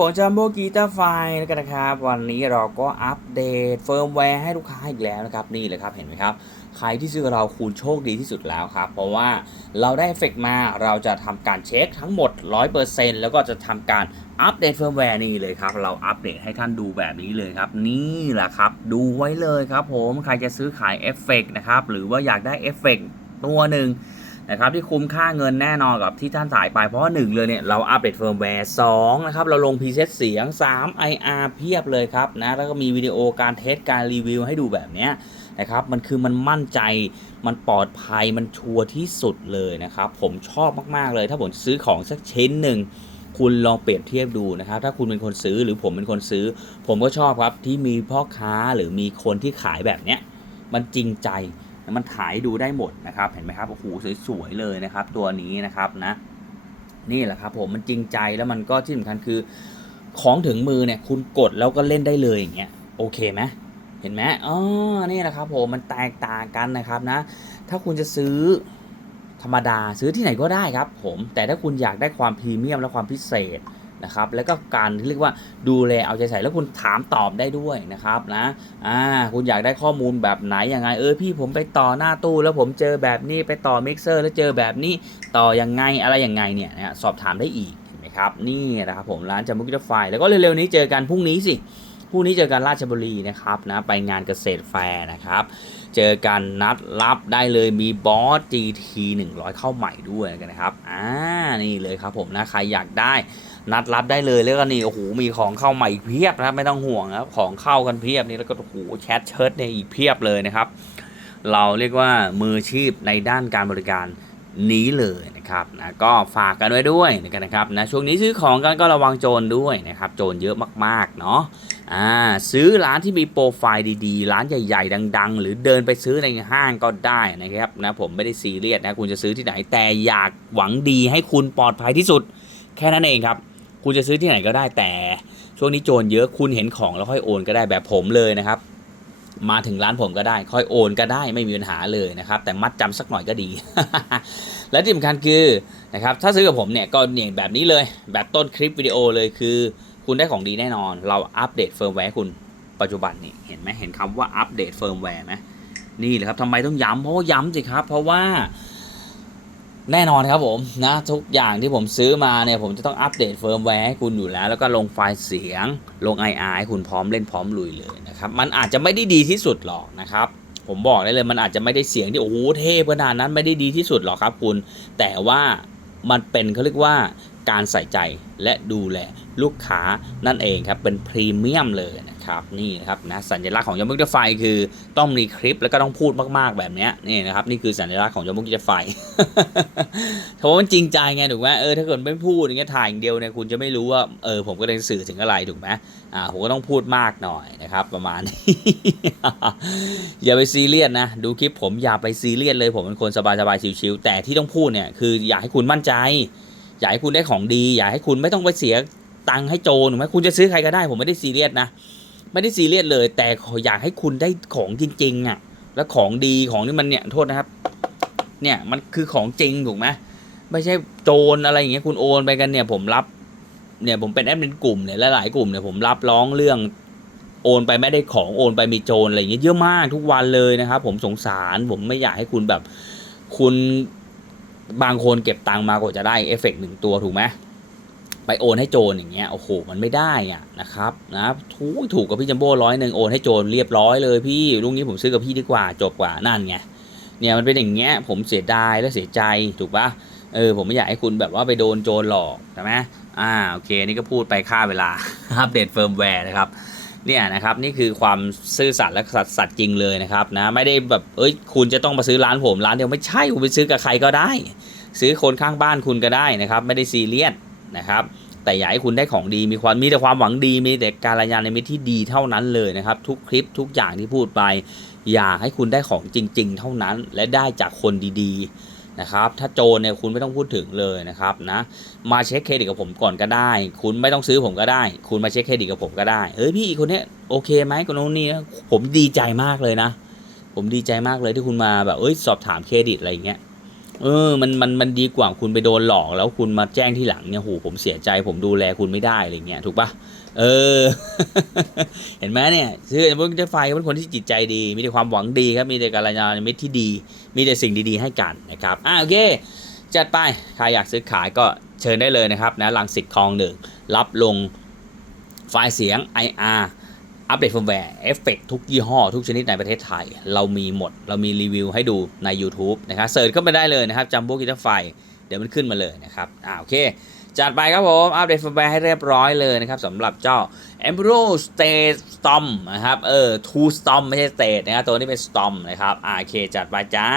ผมจัมโบกีตาไฟแล้วกันนะครับ วันนี้เราก็อัปเดตเฟิร์มแวร์ให้ลูกค้าอีกแล้วนะครับนี่เลยครับเห็นไหมครับ ใครที่ซื้อเราคุณโชคดีที่สุดแล้วครับ เพราะว่าเราได้เอฟเฟกต์มาเราจะทำการเช็คทั้งหมด 100%แล้วก็จะทำการอัปเดตเฟิร์มแวร์นี่เลยครับ เราอัปเดตให้ท่านดูแบบนี้เลยครับ นี่แหละครับ ดูไว้เลยครับผมใครจะซื้อขายเอฟเฟกต์นะครับหรือว่าอยากได้เอฟเฟกต์ตัวหนึ่ง นะครับที่คุ้มค่าเงินแน่นอนกับที่ท่านถ่ายไป เพราะว่าหนึ่งเลยเนี่ยเราอัปเดตเฟิร์มแวร์สองนะครับเราลงพรีเซตเสียง 3 IR เพียบเลยครับนะแล้วก็มีวิดีโอการเทสการรีวิวให้ดูแบบเนี้ยนะครับมันคือมันมั่นใจมันปลอดภัยมันชัวร์ที่สุดเลยนะครับ ผมชอบมาก ๆ เลย ถ้าผมซื้อของสักชิ้นหนึ่งคุณลองเปรียบเทียบดูนะครับ ถ้าคุณเป็นคนซื้อหรือผมเป็นคนซื้อ ผมก็ชอบครับที่มีพ่อค้าหรือมีคนที่ขายแบบเนี้ยมันจริงใจ มันถ่ายดูได้หมดนะครับ เห็นไหมครับ โอ้โห สวยๆ เลยนะครับ ตัวนี้นะครับนะ นี่แหละครับผมมันจริงใจแล้วมันก็ที่สำคัญคือ ของถึงมือเนี่ย คุณกดแล้วก็เล่นได้เลยอย่างเงี้ย โอเคไหมเห็นไหมอ๋อนี่แหละครับผมมันแตกต่างกันนะครับนะ ถ้าคุณจะซื้อธรรมดาซื้อที่ไหนก็ได้ครับผม แต่ถ้าคุณอยากได้ความพรีเมียมและความพิเศษ นะครับแล้วก็การเรียกว่าดูแลเอาใจใส่แล้วคุณถามตอบได้ด้วยนะครับนะอ่าคุณอยากได้ข้อมูลแบบไหนยังไงเออพี่ผมไปต่อหน้าตู้แล้วผมเจอแบบนี้ไปต่อมิกเซอร์แล้วเจอแบบนี้ต่อยังไงอะไรยังไงเนี่ยนะสอบถามได้อีกเห็นไหมครับนี่นะครับผมร้านจามุกิตไฟแล้วก็เร็วๆนี้เจอกันพรุ่งนี้สิพรุ่งนี้เจอกันราชบุรีนะครับนะไปงานเกษตรแฟร์นะครับเจอกันนัดรับได้เลยมีบอส GT 100 เข้าใหม่ด้วยกันนะครับ อ่า นี่เลยครับผมนะ ใครอยากได้ นัดรับได้เลยแล้วก็นี่โอ้โหมีของเข้าใหม่อีกเพียบนะครับไม่ต้องห่วงครับของเข้ากันเพียบนี่แล้วก็โอ้โหแชทเชิร์ตเนี่ยอีกเพียบเลยนะครับ เราเรียกว่ามืออาชีพในด้านการบริการนี้เลยนะครับนะก็ฝากกันไว้ด้วยนะครับนะช่วงนี้ซื้อของกันก็ระวังโจรด้วยนะครับโจรเยอะมากๆเนาะอ่าซื้อร้านที่มีโปรไฟล์ดีๆ ร้านใหญ่ๆ ดัง ๆ หรือเดินไปซื้อในห้างก็ได้นะครับนะผมไม่ได้ซีเรียสนะคุณจะซื้อที่ไหนแต่อยากหวังดีให้คุณปลอดภัยที่สุด แค่นั้นเองครับ คุณจะซื้อที่ไหนก็ได้แต่ ช่วงนี้โจรเยอะคุณเห็นของแล้วค่อยโอนก็ได้แบบผมเลยนะครับ มาถึงร้านผมก็ได้ ค่อยโอนก็ได้ไม่มีปัญหาเลยนะครับ แต่มัดจำสักหน่อยก็ดี และที่สำคัญคือนะครับถ้าซื้อกับผมเนี่ยก็เนี่ยแบบนี้เลย แบบต้นคลิปวิดีโอเลยคือ คุณได้ของดีแน่นอน เราอัปเดตเฟิร์มแวร์คุณปัจจุบันนี่เห็นไหมเห็นคำว่าอัปเดตเฟิร์มแวร์ไหมนี่เลยครับทำไมต้องย้ำเพราะว่าย้ำสิครับ เพราะว่า แน่นอนครับผมนะทุกอย่างที่ผมซื้อมาเนี่ยผมจะต้องอัปเดตเฟิร์มแวร์ให้คุณอยู่แล้ว แล้วก็ลงไฟล์เสียง ลง IR ให้คุณพร้อมเล่นพร้อมลุยเลยนะครับ มันอาจจะไม่ได้ดีที่สุดหรอกนะครับ ผมบอกได้เลยมันอาจจะไม่ได้เสียงที่โอ้โหเทพขนาดนั้นไม่ได้ดีที่สุดหรอกครับคุณ แต่ว่ามันเป็นเขาเรียกว่าการใส่ใจและดูแลลูกค้านั่นเองครับเป็นพรีเมียมเลยนะ ครับนี่นะครับนะสัญลักษณ์ของยามุกิไฟคือต้องมีคลิปแล้วก็ต้องพูดมากๆแบบนี้นี่นะครับนี่คือสัญลักษณ์ของยามุกิไฟเพราะว่ามันจริงใจไงถูกไหมเออถ้าเกิดไม่พูดอย่างเงี้ยถ่ายอย่างเดียวเนี่ยคุณจะไม่รู้ว่าเออผมก็เลยสื่อถึงอะไรถูกไหมอ่าผมก็ต้องพูดมากหน่อยนะครับประมาณนี้อย่าไปซีเรียสนะดูคลิปผมอย่าไปซีเรียสเลย ผมเป็นคนสบายๆชิวๆแต่ที่ต้องพูดเนี่ยคืออยากให้คุณมั่นใจอยากให้คุณได้ของดี อยากให้คุณไม่ต้องไปเสียตังค์ให้โจรถูกไหมคุณจะซื้อใครก็ได้ผมไม่ได้ซีเรียสนะ ไม่ได้ซีเรียสเลย แต่ขออยากให้คุณได้ของจริงๆอะ แล้วของดีของที่มันเนี่ยโทษนะครับ เนี่ยมันคือของจริงถูกไหมไม่ใช่โจรอะไรอย่างเงี้ยคุณโอนไปกันเนี่ยผมรับเนี่ยผมเป็นแอดมินกลุ่มเนี่ยและหลายกลุ่มเนี่ยผมรับร้องเรื่องโอนไปไม่ได้ของโอนไปมีโจรอะไรอย่างเงี้ยเยอะมากทุกวันเลยนะครับ ผมสงสารผมไม่อยากให้คุณแบบ คุณบางคนเก็บตังค์มากว่าจะได้เอฟเฟกต์หนึ่งตัวถูกไหม ไปโอนให้โจรอย่างเงี้ยโอ้โหมันไม่ได้อะนะครับนะถูกถูกกับพี่จัมโบ้ร้อยหนึ่งโอนให้โจรเรียบร้อยเลยพี่ลุงนี้ผมซื้อกับพี่ดีกว่าจบกว่านั่นไงเนี่ยมันเป็นอย่างเงี้ยผมเสียดายและเสียใจถูกปะเออผมไม่อยากให้คุณแบบว่าไปโดนโจรหลอกใช่ไหมอ่าโอเคนี่ก็พูดไปค่าเวลาอัปเดตเฟิร์มแวร์นะครับเนี่ยนะครับนี่คือความซื่อสัตย์และสัตย์สัตย์จริงเลยนะครับนะไม่ได้แบบเอ้ยคุณจะต้องมาซื้อร้านผมร้านเดียวไม่ใช่คุณไปซื้อกับใครก็ได้ ซื้อคนข้างบ้านคุณก็ได้นะครับ ไม่ได้ซีเรียส นะครับ แต่อยากให้คุณได้ของดีมีความมีแต่ความหวังดีมีแต่การรายงานในมิตที่ดีเท่านั้นเลยนะครับ ทุกคลิปทุกอย่างที่พูดไป อยากให้คุณได้ของจริง ๆ เท่านั้นและได้จากคนดีๆนะครับ ถ้าโจรเนี่ยคุณไม่ต้องพูดถึงเลยนะครับนะมาเช็คเครดิตกับผมก่อนก็ได้ คุณไม่ต้องซื้อผมก็ได้ คุณมาเช็คเครดิตกับผมก็ได้เอ้ยพี่คนนี้โอเคไหมคนนู้นนี่ผมดีใจมากเลยนะ ผมดีใจมากเลยที่คุณมาแบบเอ้ยสอบถามเครดิตอะไรอย่างเงี้ย เออ มัน มัน มันดีกว่าคุณไปโดนหลอกแล้วคุณมาแจ้งที่หลังเนี่ยโหผมเสียใจ ผมดูแลคุณไม่ได้อะไรเงี้ย ถูกปะเออ เห็นไหมเนี่ยซื้อพวกเจ้าไฟเป็นคนที่จิตใจดี มีแต่ความหวังดีครับ มีแต่การยานมิตรที่ดี มีแต่สิ่งดีๆให้กันนะครับ อ่าโอเค จัดไป ใครอยากซื้อขายก็เชิญได้เลยนะครับนะลังสิตคลองหนึ่ง รับลงไฟล์เสียง IR อัปเดตเฟิร์มแวร์เอฟเฟกทุกยี่ห้อ ทุกชนิดในประเทศไทย เรามีหมด เรามีรีวิวให้ดูใน YouTube นะครับเสิร์ชเข้าไปได้เลยนะครับจัมโบ้กิตาร์ไฟ เดี๋ยวมันขึ้นมาเลยนะครับอ่าโอเคจัดไปครับผม อัปเดตเฟิร์มแวร์ให้เรียบร้อยเลยนะครับสำหรับเจ้า e m p e r o State Storm นะครับ เออ Two Storm ไม่ใช่ State นะครับตัวนี้เป็น Storm นะครับ อ่าโอเค จัดไปจ้า